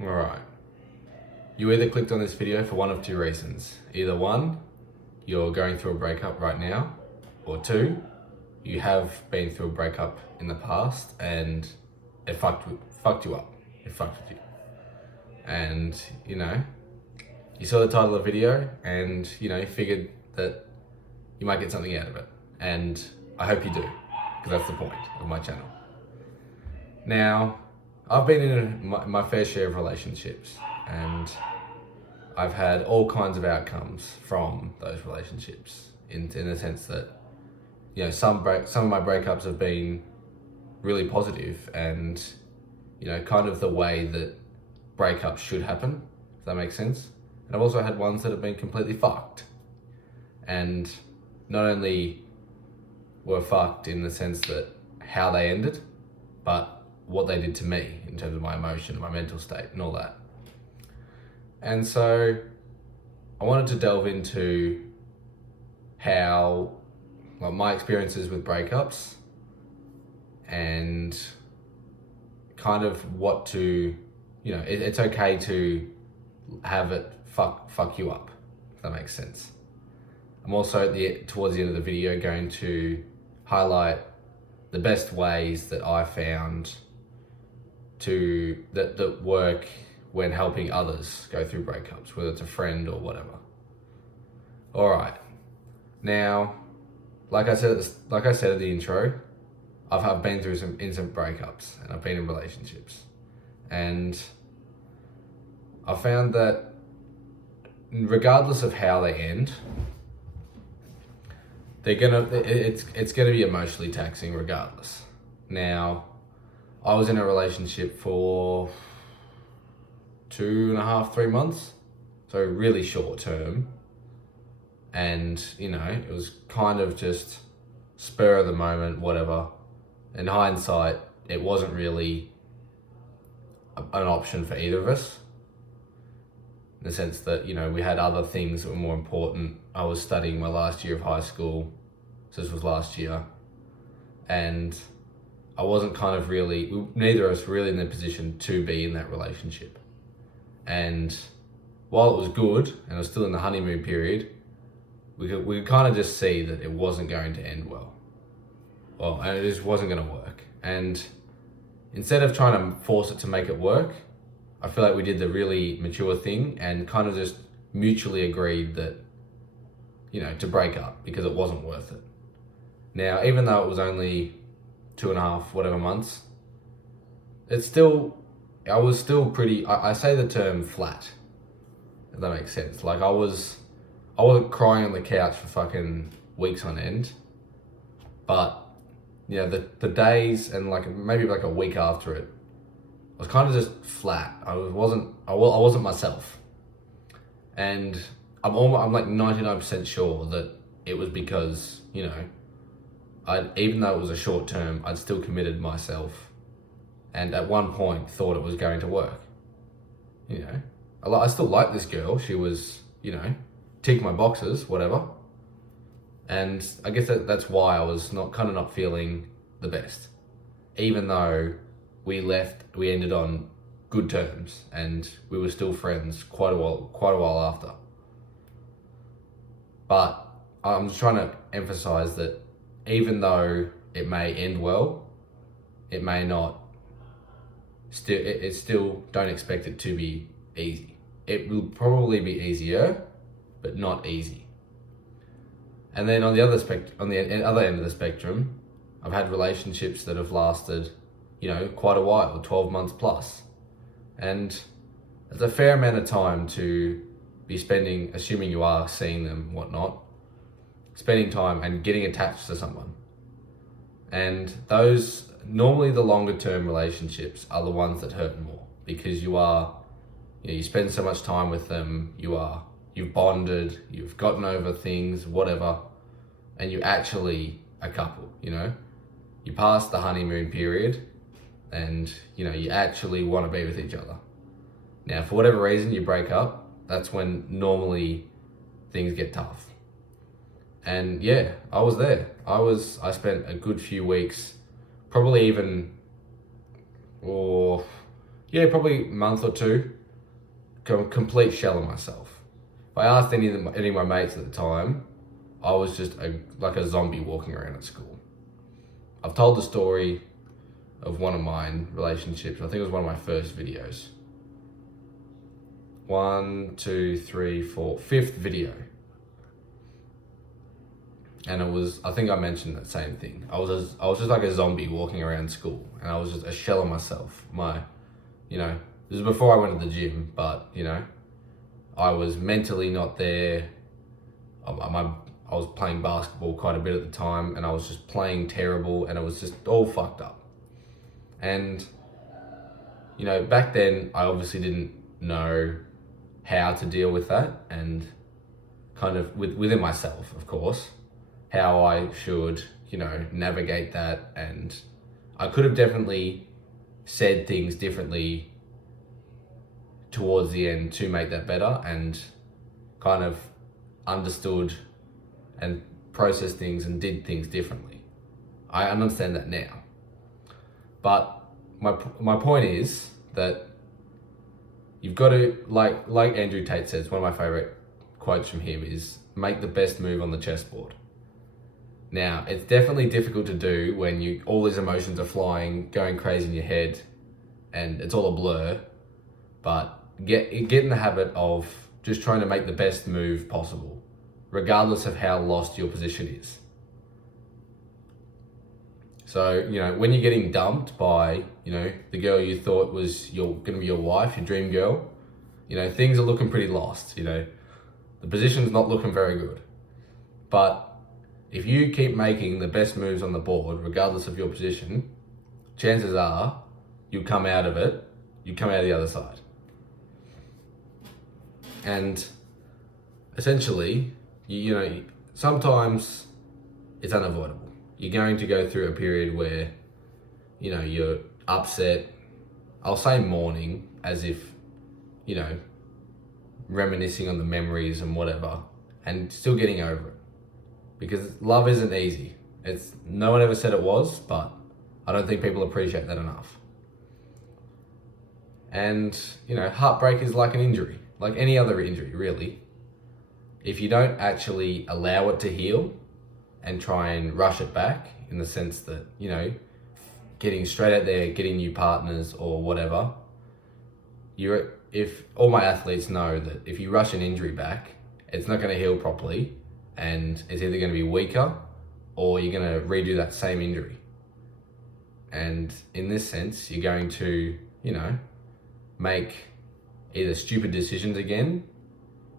Alright. You either clicked on this video for one of two reasons. Either one, you're going through a breakup right now, or two, you have been through a breakup in the past and it fucked you up. It fucked with you. And, you saw the title of the video and, you figured that you might get something out of it. And I hope you do, because that's the point of my channel. Now, I've been in my fair share of relationships and I've had all kinds of outcomes from those relationships in the sense that, some of my breakups have been really positive and, kind of the way that breakups should happen, if that makes sense. And I've also had ones that have been completely fucked. And not only were fucked in the sense that how they ended, but what they did to me in terms of my emotion, my mental state and all that. And so I wanted to delve into how my experiences with breakups and kind of what to, it's okay to have it fuck you up, if that makes sense. I'm also towards the end of the video going to highlight the best ways that I found that work when helping others go through breakups, whether it's a friend or whatever. All right. Now, like I said at the intro, I've been through some breakups and I've been in relationships, and I found that regardless of how they end, it's gonna be emotionally taxing regardless. Now, I was in a relationship for 2.5, 3 months, so really short term. And, it was kind of just spur of the moment, whatever. In hindsight, it wasn't really an option for either of us. In the sense that, we had other things that were more important. I was studying my last year of high school, so this was last year. And I wasn't neither of us really in the position to be in that relationship. And while it was good, and it was still in the honeymoon period, we could kind of just see that it wasn't going to end well. And it just wasn't going to work. And instead of trying to force it to make it work, I feel like we did the really mature thing and kind of just mutually agreed that, to break up because it wasn't worth it. Now, even though it was only 2.5 whatever months, I was still pretty, I say the term flat, if that makes sense. Like I wasn't crying on the couch for fucking weeks on end, but the days and maybe a week after it, I was kind of just flat. I wasn't myself, and I'm like 99% sure that it was because even though it was a short term, I'd still committed myself, and at one point thought it was going to work. I still liked this girl. She was tick my boxes, whatever. And I guess that's why I was not feeling the best. Even though we ended on good terms and we were still friends quite a while after. But I'm just trying to emphasize that even though it may end well, it may not, still don't expect it to be easy. It will probably be easier, but not easy. And then on the other end of the spectrum, I've had relationships that have lasted, quite a while, 12 months plus. And it's a fair amount of time to be spending, assuming you are seeing them, whatnot, spending time and getting attached to someone. And those, normally the longer term relationships are the ones that hurt more, because you spend so much time with them, you've bonded, you've gotten over things, whatever, and you actually a couple, you pass the honeymoon period and, you actually want to be with each other. Now, for whatever reason you break up, that's when normally things get tough. And yeah, I was there. I spent a good few weeks, probably even, yeah, probably a month or two, complete shell of myself. If I asked any of my mates at the time, I was just like a zombie walking around at school. I've told the story of one of mine relationships. I think it was one of my first videos. 1, 2, 3, 4, fifth video. And it was, I think I mentioned that same thing. I was just like a zombie walking around school, and I was just a shell of myself. This is before I went to the gym, but I was mentally not there. I was playing basketball quite a bit at the time, and I was just playing terrible, and it was just all fucked up. And back then I obviously didn't know how to deal with that, and kind of within myself, of course, how I should, navigate that. And I could have definitely said things differently towards the end to make that better, and kind of understood and processed things and did things differently. I understand that now. But my point is that you've got to, like Andrew Tate says, one of my favorite quotes from him is, make the best move on the chessboard. Now, it's definitely difficult to do when all these emotions are flying, going crazy in your head, and it's all a blur. But get in the habit of just trying to make the best move possible, regardless of how lost your position is. So, when you're getting dumped by, the girl you thought was going to be your wife, your dream girl, things are looking pretty lost, the position's not looking very good. But if you keep making the best moves on the board, regardless of your position, chances are you come out of the other side. And essentially, sometimes it's unavoidable. You're going to go through a period where, you're upset. I'll say mourning, as if, reminiscing on the memories and whatever, and still getting over it. Because love isn't easy. No one ever said it was, but I don't think people appreciate that enough. And, heartbreak is like an injury, like any other injury, really. If you don't actually allow it to heal and try and rush it back, in the sense that, getting straight out there, getting new partners or whatever, if all my athletes know that if you rush an injury back, it's not going to heal properly, and it's either going to be weaker or you're going to redo that same injury. And in this sense, you're going to, make either stupid decisions again,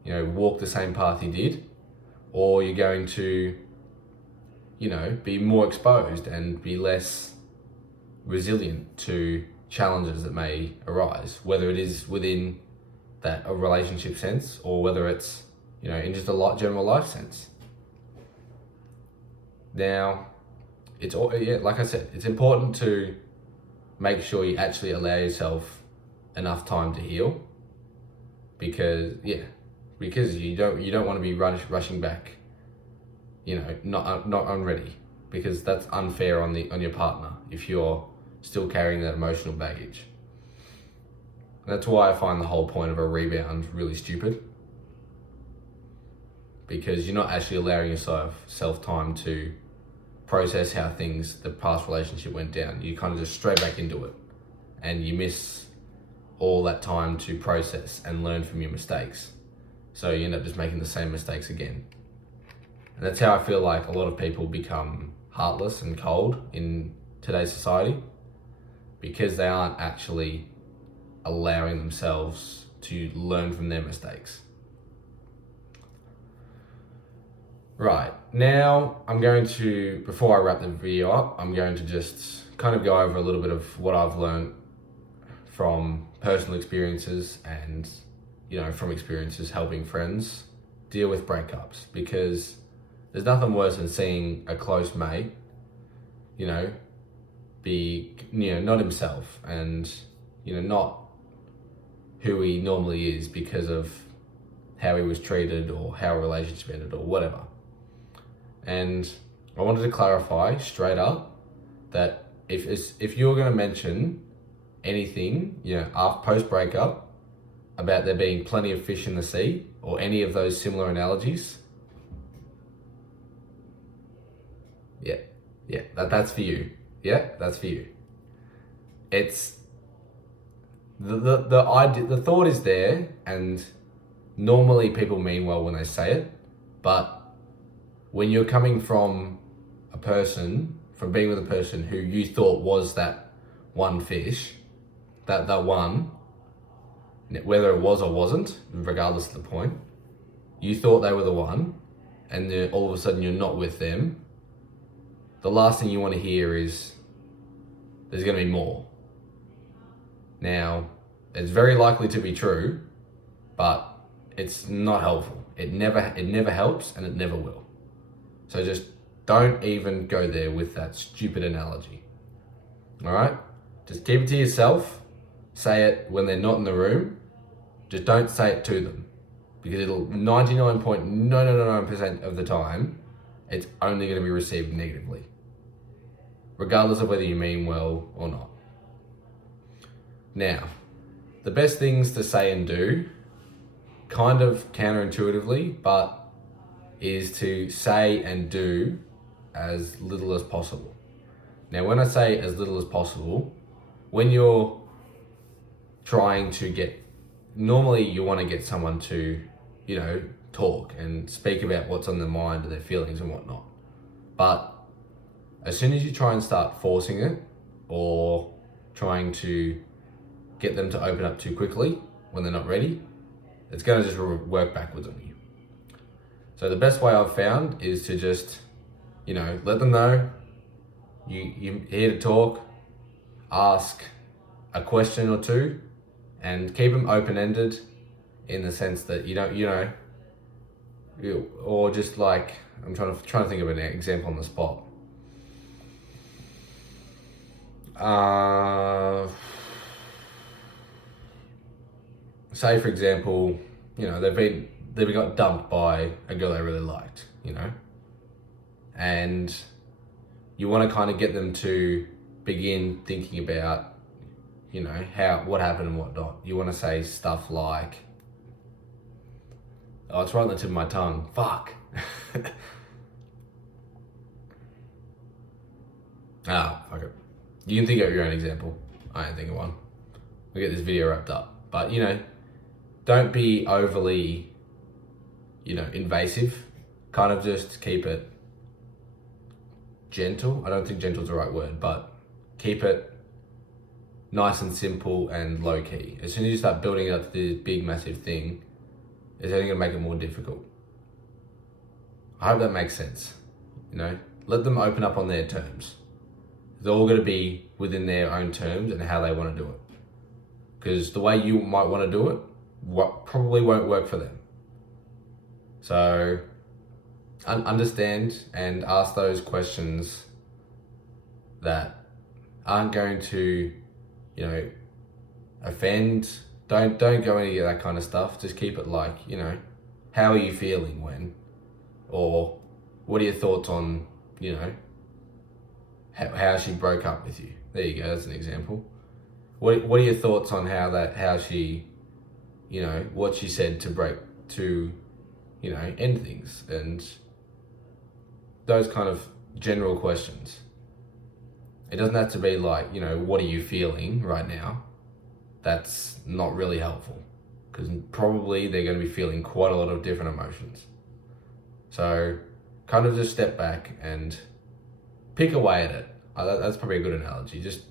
walk the same path you did, or you're going to, be more exposed and be less resilient to challenges that may arise, whether it is within a relationship sense, or whether it's, in just a general life sense. Now, like I said, it's important to make sure you actually allow yourself enough time to heal, because you don't want to be rushing back, not unready, because that's unfair on your partner if you're still carrying that emotional baggage. That's why I find the whole point of a rebound really stupid, because you're not actually allowing yourself time to process how the past relationship went down. You kind of just straight back into it, and you miss all that time to process and learn from your mistakes. So you end up just making the same mistakes again. And that's how I feel like a lot of people become heartless and cold in today's society, because they aren't actually allowing themselves to learn from their mistakes. Right, now I'm going to, before I wrap the video up, I'm going to just kind of go over a little bit of what I've learned from personal experiences and, from experiences helping friends deal with breakups, because there's nothing worse than seeing a close mate, be, not himself, and, not who he normally is because of how he was treated or how a relationship ended or whatever. And I wanted to clarify straight up that if you're going to mention anything, after post breakup, about there being plenty of fish in the sea or any of those similar analogies, that's for you. Yeah, that's for you. It's the idea, the thought is there, and normally people mean well when they say it, but when you're coming from being with a person who you thought was that one fish, that one, whether it was or wasn't, regardless of the point, you thought they were the one, and then all of a sudden you're not with them, the last thing you want to hear is there's going to be more. Now, it's very likely to be true, but it's not helpful. It never helps, and it never will. So just don't even go there with that stupid analogy. All right? Just keep it to yourself. Say it when they're not in the room. Just don't say it to them, because it'll 99.999% of the time, it's only going to be received negatively, regardless of whether you mean well or not. Now, the best things to say and do, kind of counterintuitively, but is to say and do as little as possible. Now, when I say as little as possible, when you're trying to normally you want to get someone to, talk and speak about what's on their mind and their feelings and whatnot. But as soon as you try and start forcing it, or trying to get them to open up too quickly when they're not ready, it's going to just work backwards on you. So the best way I've found is to just, let them know you're here to talk, ask a question or two, and keep them open-ended in the sense that or just like, I'm trying to think of an example on the spot. Say for example, they've got dumped by a girl they really liked, and you want to kind of get them to begin thinking about, what happened and whatnot. You want to say stuff like, oh, it's right on the tip of my tongue. Fuck. Fuck it. You can think of your own example. I ain't think of one. We'll get this video wrapped up. But, don't be overly, invasive. Kind of just keep it gentle. I don't think gentle is the right word, but keep it nice and simple and low key. As soon as you start building it up to this big, massive thing, it's only gonna make it more difficult. I hope that makes sense. Let them open up on their terms. It's all gonna be within their own terms and how they want to do it. Because the way you might want to do it, probably won't work for them. So understand and ask those questions that aren't going to, offend. Don't go any of that kind of stuff. Just keep it like, how are you feeling when? Or what are your thoughts on, how she broke up with you? There you go, that's an example. What are your thoughts on how she, what she said to end things, and those kind of general questions. It doesn't have to be like, what are you feeling right now? That's not really helpful, because probably they're going to be feeling quite a lot of different emotions. So kind of just step back and pick away at it. That's probably a good analogy. Just,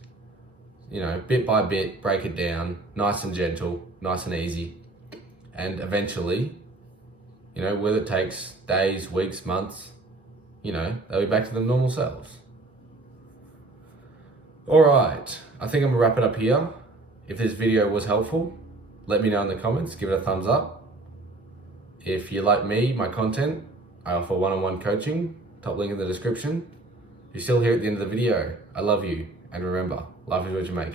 bit by bit, break it down, nice and gentle, nice and easy. And eventually, whether it takes days, weeks, months, they'll be back to their normal selves. All right, I think I'm gonna wrap it up here. If this video was helpful, let me know in the comments, give it a thumbs up. If you like me, my content, I offer one-on-one coaching, top link in the description. If you're still here at the end of the video, I love you. And remember, life is what you make.